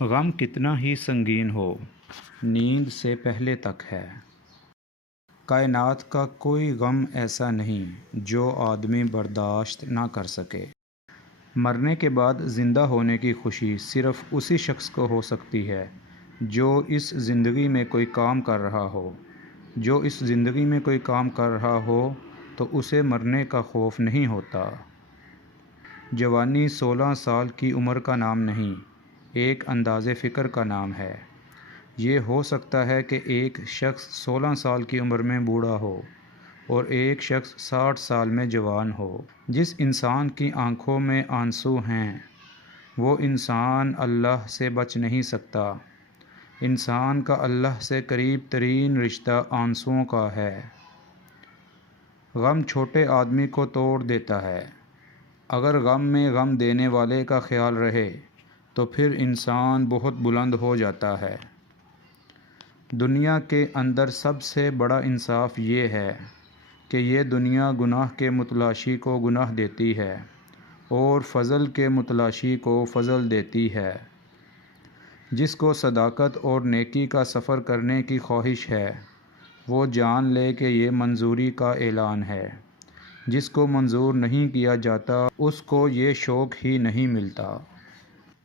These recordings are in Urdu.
غم کتنا ہی سنگین ہو، نیند سے پہلے تک ہے۔ کائنات کا کوئی غم ایسا نہیں جو آدمی برداشت نہ کر سکے۔ مرنے کے بعد زندہ ہونے کی خوشی صرف اسی شخص کو ہو سکتی ہے جو اس زندگی میں کوئی کام کر رہا ہو۔ جو اس زندگی میں کوئی کام کر رہا ہو تو اسے مرنے کا خوف نہیں ہوتا۔ جوانی 16 سال کی عمر کا نام نہیں، ایک انداز فکر کا نام ہے۔ یہ ہو سکتا ہے کہ ایک شخص 16 سال کی عمر میں بوڑھا ہو اور ایک شخص 60 سال میں جوان ہو۔ جس انسان کی آنکھوں میں آنسو ہیں وہ انسان اللہ سے بچ نہیں سکتا۔ انسان کا اللہ سے قریب ترین رشتہ آنسوؤں کا ہے۔ غم چھوٹے آدمی کو توڑ دیتا ہے۔ اگر غم میں غم دینے والے کا خیال رہے تو پھر انسان بہت بلند ہو جاتا ہے۔ دنیا کے اندر سب سے بڑا انصاف یہ ہے کہ یہ دنیا گناہ کے متلاشی کو گناہ دیتی ہے اور فضل کے متلاشی کو فضل دیتی ہے۔ جس کو صداقت اور نیکی کا سفر کرنے کی خواہش ہے وہ جان لے کہ یہ منظوری کا اعلان ہے۔ جس کو منظور نہیں کیا جاتا اس کو یہ شوق ہی نہیں ملتا۔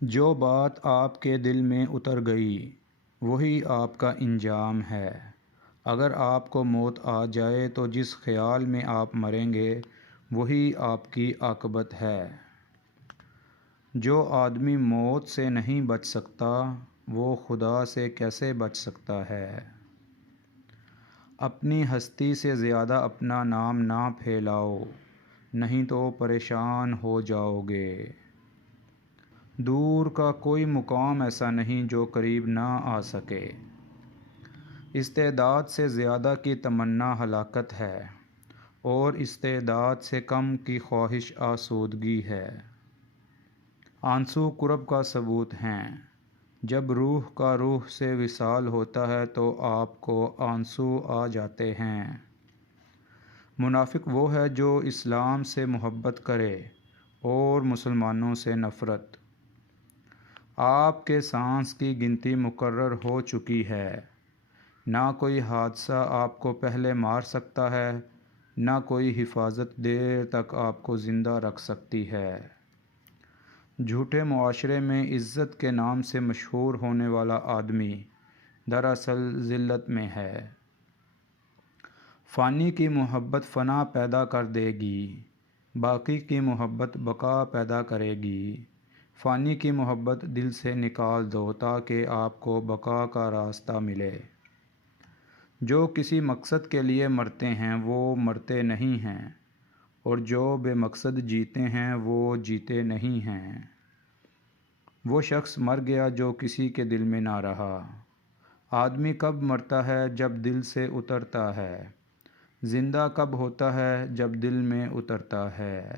جو بات آپ کے دل میں اتر گئی وہی آپ کا انجام ہے۔ اگر آپ کو موت آ جائے تو جس خیال میں آپ مریں گے وہی آپ کی عاقبت ہے۔ جو آدمی موت سے نہیں بچ سکتا وہ خدا سے کیسے بچ سکتا ہے؟ اپنی ہستی سے زیادہ اپنا نام نہ پھیلاؤ، نہیں تو پریشان ہو جاؤ گے۔ دور کا کوئی مقام ایسا نہیں جو قریب نہ آ سکے۔ استعداد سے زیادہ کی تمنا ہلاکت ہے اور استعداد سے کم کی خواہش آسودگی ہے۔ آنسو کرب کا ثبوت ہیں۔ جب روح کا روح سے وصال ہوتا ہے تو آپ کو آنسو آ جاتے ہیں۔ منافق وہ ہے جو اسلام سے محبت کرے اور مسلمانوں سے نفرت۔ آپ کے سانس کی گنتی مقرر ہو چکی ہے۔ نہ کوئی حادثہ آپ کو پہلے مار سکتا ہے، نہ کوئی حفاظت دیر تک آپ کو زندہ رکھ سکتی ہے۔ جھوٹے معاشرے میں عزت کے نام سے مشہور ہونے والا آدمی دراصل ذلت میں ہے۔ فانی کی محبت فنا پیدا کر دے گی، باقی کی محبت بقا پیدا کرے گی۔ فانی کی محبت دل سے نکال دو تاکہ آپ کو بقا کا راستہ ملے۔ جو کسی مقصد کے لیے مرتے ہیں وہ مرتے نہیں ہیں اور جو بے مقصد جیتے ہیں وہ جیتے نہیں ہیں۔ وہ شخص مر گیا جو کسی کے دل میں نہ رہا۔ آدمی کب مرتا ہے؟ جب دل سے اترتا ہے۔ زندہ کب ہوتا ہے؟ جب دل میں اترتا ہے۔